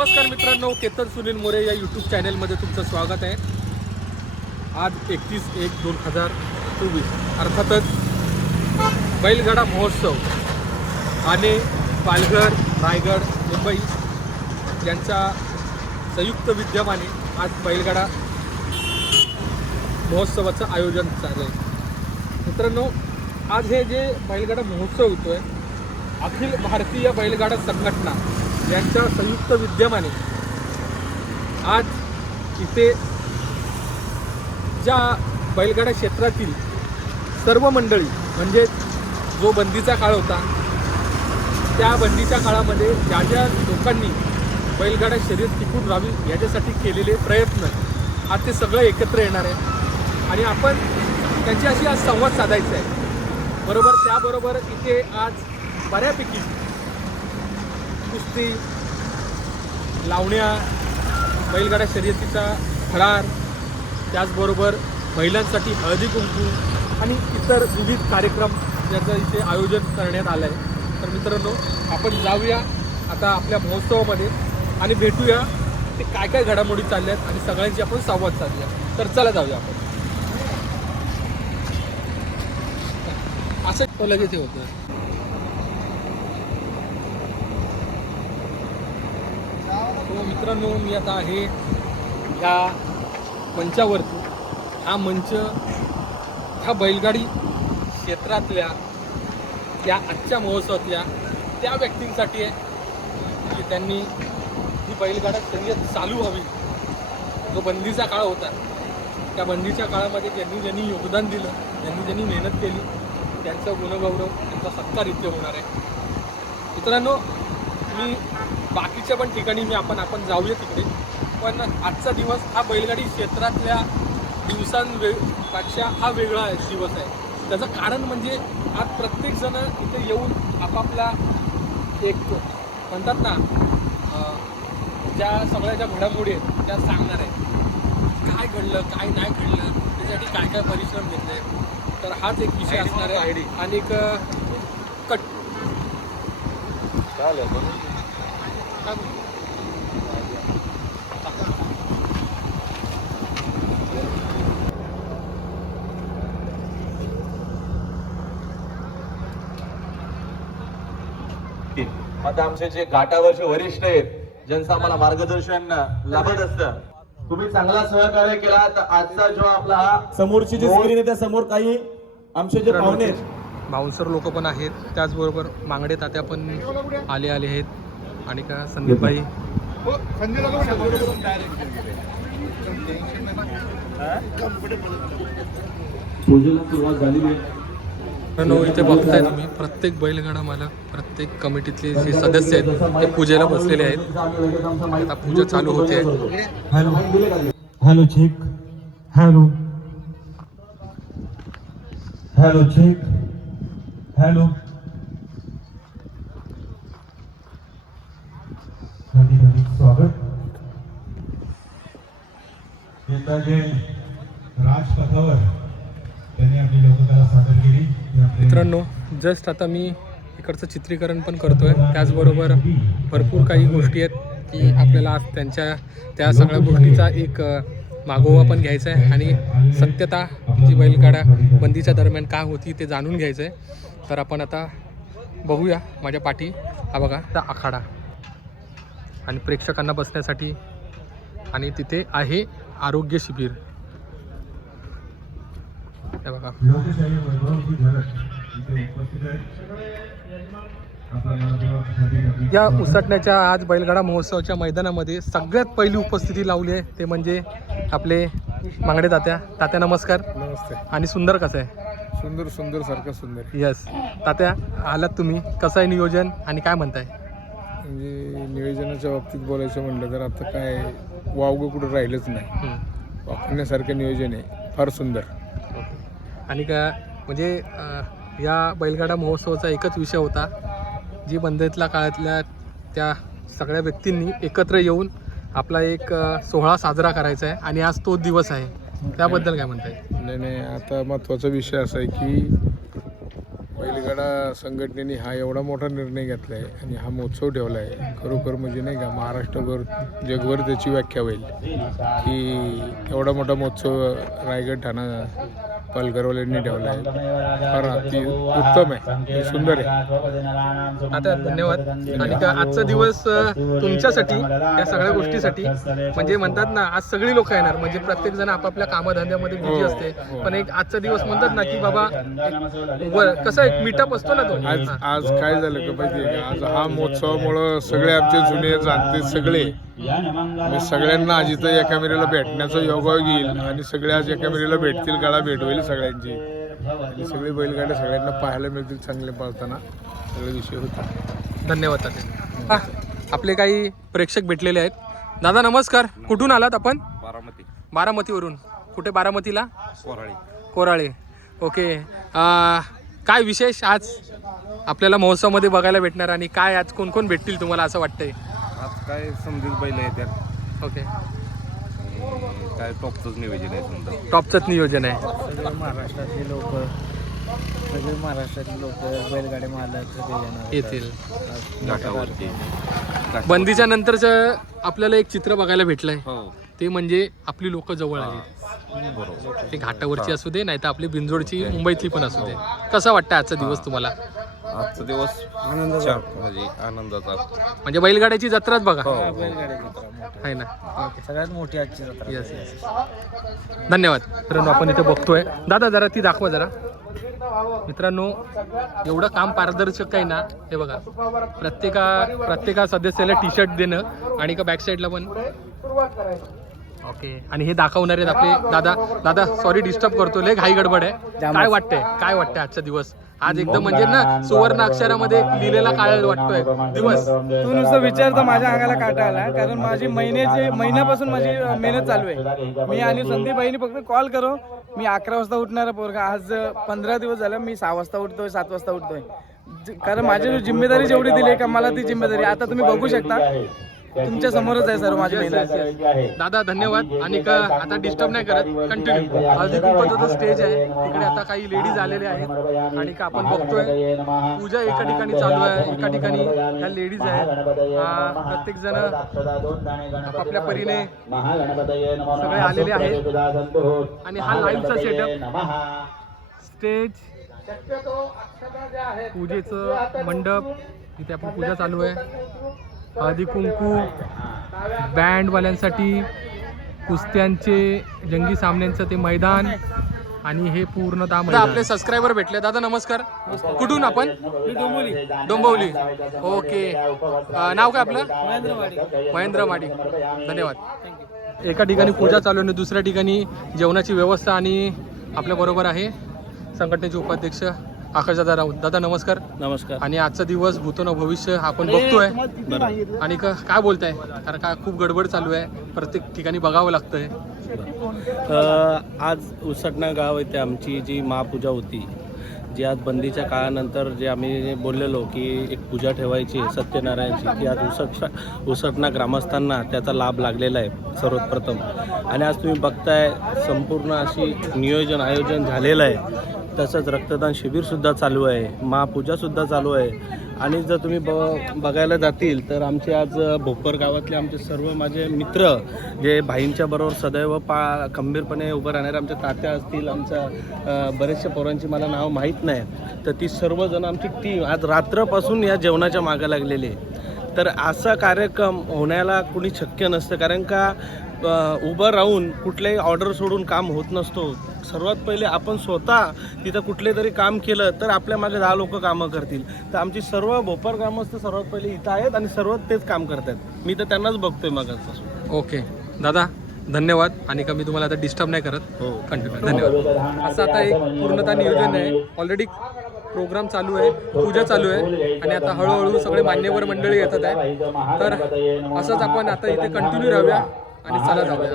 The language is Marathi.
नमस्कार मित्रांनो केतन सुनील मोरे या यूट्यूब चॅनलमध्ये तुमचं स्वागत आहे. आज एकतीस एक दोन हजार चोवीस. अर्थातच बैलगाडा महोत्सव ठाणे पालघर रायगड मुंबई यांच्या संयुक्त विद्यमाने आज बैलगाडा महोत्सवाचं आयोजन चालू आहे मित्रांनो आज हे जे बैलगाडा महोत्सव होतो आहे अखिल भारतीय बैलगाडा संघटना यांच्या संयुक्त विद्यमाने आज इथे ज्या बैलगाडा क्षेत्रातील सर्व मंडळी म्हणजे जो बंदीचा काळ होता त्या बंदीच्या काळामध्ये ज्या ज्या लोकांनी बैलगाडा शर्यत टिकून राहावी याच्यासाठी केलेले प्रयत्न आज ते सगळं एकत्र येणार आहे आणि आपण त्यांच्याशी आज संवाद साधायचा आहे. बरोबर त्याबरोबर इथे आज बऱ्यापैकी कुस्ती लावण्या बैलगाड्या शर्यतीचा फरार त्याचबरोबर महिलांसाठी हळदी कुंकू आणि इतर विविध कार्यक्रम याचं इथे आयोजन करण्यात आलं आहे तर मित्रांनो आपण जाऊया आता आपल्या महोत्सवामध्ये आणि भेटूया ते काय काय घडामोडी चालल्या आहेत आणि सगळ्यांशी आपण संवाद साधूया. तर चला जाऊया आपण. असं लगेच हे होतं तो मित्रांनो मी आता आहे या मंचावरती. हा मंच ह्या बैलगाडी क्षेत्रातल्या त्या आजच्या महोत्सवातल्या त्या व्यक्तींसाठी आहे की त्यांनी ही बैलगाडा शर्यत चालू व्हावी. जो बंदीचा काळ होता त्या बंदीच्या काळामध्ये ज्यांनी ज्यांनी योगदान दिलं ज्यांनी ज्यांनी मेहनत केली त्यांचा गुणगौरव त्यांचा सत्कार इथे होणार आहे. मित्रांनो मी बाकीच्या पण ठिकाणी मी आपण आपण जाऊया तिकडे. पण आजचा दिवस हा बैलगाडी क्षेत्रातल्या दिवसांपेक्षा हा वेगळा दिवस आहे. त्याचं कारण म्हणजे आज प्रत्येकजण इथे येऊन आपापला एक म्हणतात ना ज्या सगळ्या ज्या घडामोडी आहेत त्या सांगणार आहे काय घडलं काय नाही घडलं त्याच्यासाठी काय काय परिश्रम घेतले. तर हाच एक विषय असणार आहे. आणि कट. बोलू? आता आमचे जे घाटावरचे वरिष्ठ आहेत ज्यांचं आम्हाला मार्गदर्शन लाभत असतं तुम्ही चांगला सहकार्य केला तर आजचा जो आपला हा समोरची जी स्क्रीन आहे त्या समोर काही आमचे जे पाहुणे आहेत. बाउन्सर लोक पण आहेत त्याचबरोबर मांगडे तात्या पण आले आले आहेत. आणि का संदीपबाई? पूजेला सुरुवात मित्रांनो इथे बघताय तुम्ही प्रत्येक बैलगाडा मला प्रत्येक कमिटीतले जे सदस्य आहेत ते पूजेला बसलेले आहेत. आता पूजा चालू होते. Hello. Check hello hello. Check hello. हार्दिक हार्दिक स्वागत. येत्या जे राजपथावर त्यांनी आपली लोककला सादर केली. ती आपले मित्रांनो जस्ट आता मी इकडचं चित्रीकरण पण करतोय. त्याचबरोबर भरपूर काही गोष्टी आहेत की आपल्याला आज त्यांच्या त्या सगळ्या गोष्टीचा एक मागोवा पण घ्यायचा आहे आणि सत्यता जी बैलगाडा बंदीच्या दरम्यान काय होती ते जाणून घ्यायचं आहे. तर आपण आता बघूया माझ्या पाठी. हा बघा त्या आखाडा. आणि प्रेक्षकांना बसण्यासाठी. आणि तिथे आहे आरोग्य शिबिर. हे बघा. या. उसटण्याच्या आज बैलगाडा महोत्सवाच्या मैदानामध्ये सगळ्यात पहिली उपस्थिती लावली आहे. ते म्हणजे आपले मांगडे तात्या. तात्या नमस्कार. नमस्ते. आणि सुंदर कसं आहे? सुंदर सुंदर सारखं सुंदर. यस तात्या आलात तुम्ही. कसं आहे नियोजन? आणि काय म्हणताय? म्हणजे नियोजनाच्या बाबतीत बोलायचं म्हटलं तर आता काय वावगं कुठं राहिलंच नाही. वापरण्यासारखं नियोजन आहे. फार सुंदर. ओके. आणि का म्हणजे अं, या बैलगाडा महोत्सवाचा एकच विषय होता जी बंदीतल्या काळातल्या त्या सगळ्या व्यक्तींनी एकत्र येऊन आपला एक अं, सोहळा साजरा करायचा आहे आणि आज तो दिवस आहे. त्याबद्दल काय म्हणताय? नाही नाही आता महत्त्वाचा विषय असा आहे की बैलगाडा संघटनेने हा एवढा मोठा निर्णय घेतला आहे आणि हा महोत्सव ठेवला आहे खरोखर म्हणजे नाही का महाराष्ट्रभर जगभर त्याची व्याख्या होईल. की एवढा मोठा महोत्सव रायगड ठाणा पालघरवाल्यांनी ठेवला आहे अति उत्तम आहे. हे सुंदर आहे. आता धन्यवाद. आणि का आजचा दिवस तुमच्यासाठी या सगळ्या गोष्टीसाठी म्हणजे म्हणतात ना आज सगळी लोक येणार म्हणजे प्रत्येक जण आपापल्या कामधंद्यामध्ये बिझी हो, असते. हो. पण एक आजचा दिवस म्हणतात ना की बाबा कसा एक मीटअप असतो ना तो. आज. आज काय झालं का माहिती का? आज हा महोत्सवामुळं सगळे आमचे जुने जाणते सगळे. म्हणजे सगळ्यांना आज इथं एका मेरीला भेटण्याचा योगा येईल. आणि सगळे आज एका मेरीला भेटतील गाडा भेट होईल सगळ्यांची. आणि सगळे बैलगाड्या सगळ्यांना पाहायला मिळतील चांगले पाहताना. सगळे विषय होतात. धन्यवाद. हा, आपले काही प्रेक्षक भेटलेले आहेत. दादा नमस्कार. कुठून आलात आपण? बारामती. बारामतीवरून. कुठे बारामतीला? कोराळी. कोराळे. ओके. आ, काय विशेष आज आपल्याला महोत्सवामध्ये बघायला भेटणार आणि काय आज कोण कोण भेटतील तुम्हाला असं वाटतंय? काय समजून बैल येतात ओके. काय टॉपचंच नियोजन आहे समजा. टॉपचंच नियोजन आहे. सगळे महाराष्ट्रातले लोक सगळे महाराष्ट्रातले लोक बैलगाडी मालक सगळे येणार येतील. घाटावरती. बंदीच्या नंतरचं आपल्याला एक चित्र बघायला भेटलंय. हो. ते म्हणजे आपली लोक जवळ आली बरोबर. ते घाटावरची असू दे नाही तर आपली बिंजोडची मुंबईतली पण असू दे. कसा वाटतं आजचा दिवस तुम्हाला? आजचा दिवस आनंदाचा. म्हणजे आनंदाचा. म्हणजे बैलगाड्याची जत्राच बघा. हो. आहे ना? ओके. सगळ्यात मोठी आजची जत्रा. येस येस धन्यवाद. मित्रांनो आपण इथे बघतोय. दादा जरा ती दाखवा जरा. मित्रांनो एवढं काम पारदर्शक आहे ना हे बघा. प्रत्येका प्रत्येका सदस्याला टी शर्ट देणं आणि का बॅक साईडला पण ओके आणि हे दाखवणार आहेत आपले दादा दादा सॉरी डिस्टर्ब करतो लय घाई गडबड आहे. काय वाटतंय? काय वाटतंय आजचा दिवस? आज एकदम म्हणजे ना सुवर्ण अक्षरामध्ये लिहिलेला काळ वाटतोय. दिवस. तू नुसतं विचार तर माझ्या अंगाला काटा आला कारण माझी महिन्याची महिन्यापासून माझी मेहनत चालू आहे. मी आणि संदीप भाईनी फक्त कॉल करो. मी अकरा वाजता उठणारा पोरगा. आज पंधरा दिवस झालं मी सहा वाजता उठतोय सात वाजता उठतोय. कारण माझी जिम्मेदारी जेवढी दिली आहे का मला ती जिम्मेदारी. आता तुम्ही बघू शकता. तुमच्या समोरच आहे सर्व माझी मेहनत दादा धन्यवाद. आणि का आता डिस्टर्ब नाही करत कंटिन्यू हळदी कुंकवाचा स्टेज आहे. तिकडे आता काही लेडीज आलेले आहेत. आणि का आपण बघतोय पूजा एका ठिकाणी चालू आहे. एका ठिकाणी ह्या लेडीज आहेत. प्रत्येक जण आपापल्या परीने सगळे आलेले आहेत. आणि हा लाईव्हचा सेटअप स्टेज पूजेचं मंडप. तिथे आपण पूजा चालू आहे. हळदी कुंकू बँडवाल्यांसाठी कुस्त्यांचे जंगी सामन्यांचं ते मैदान आणि हे पूर्णतः मैदान. आपले सबस्क्रायबर भेटले. दादा नमस्कार. कुठून आपण? डोंबवली. ओके. अं, नाव काय आपलं? महेंद्र माडी धन्यवाद. एका ठिकाणी पूजा चालू आहे आणि दुसऱ्या ठिकाणी जेवणाची व्यवस्था आणि आपल्या बरोबर आहे संघटनेचे उपाध्यक्ष आकाशदादा राऊत. दादा नमस्कार. नमस्कार. आणि आजचा दिवस भूतो भविष्य आपण बघतोय. आणि क- काय बोलताय? कारण का खूप गडबड चालू आहे. प्रत्येक ठिकाणी बघावं लागतंय. आज उसटणा गाव येथे आमची जी महापूजा होती जी आज बंदीच्या काळानंतर जे आम्ही बोललेलो की एक पूजा ठेवायची आहे सत्यनारायणची ती आज उसट उसटणा ग्रामस्थांना त्याचा लाभ लागलेला आहे सर्वप्रथम. आणि आज तुम्ही बघताय संपूर्ण अशी नियोजन आयोजन झालेलं आहे. तसंच रक्तदान शिबिरसुद्धा चालू आहे. महापूजासुद्धा चालू आहे. आणि जर तुम्ही ब बघायला जातील तर आमचे आज भोपर गावातले आमचे सर्व माझे मित्र जे भाईंच्या बरोबर सदैव पा खंबीरपणे उभं राहणारे आमच्या तात्या असतील आमच्या अ, बरेचशा पोरांची मला नाव माहीत नाही तर ती सर्वजण आमची टीम आज रात्रपासून या जेवणाच्या मागं लागलेली आहे. तर असा कार्यक्रम होण्याला कुणी शक्य नसतं कारण का उभं राहून कुठल्याही ऑर्डर सोडून काम होत नसतो. सर्वात पहिले आपण स्वतः तिथं कुठले तरी काम केलं तर आपल्या मागे दहा लोक कामं करतील. तर आमची सर्व भोपर ग्रामस्थ सर्वात पहिले इथं आहेत आणि सर्व तेच काम करतात मी तर त्यांनाच बघतोय मगाचं. ओके. दादा धन्यवाद. आणि का मी तुम्हाला आता डिस्टर्ब नाही करत. हो. कंटिन्यू धन्यवाद. असं आता एक पूर्णतः नियोजन आहे. ऑलरेडी प्रोग्राम चालू आहे. पूजा चालू आहे. आणि आता हळूहळू सगळे मान्यवर मंडळी येतात आहे तर असंच आपण आता इथे कंटिन्यू राहूया. आणि चला जाऊया.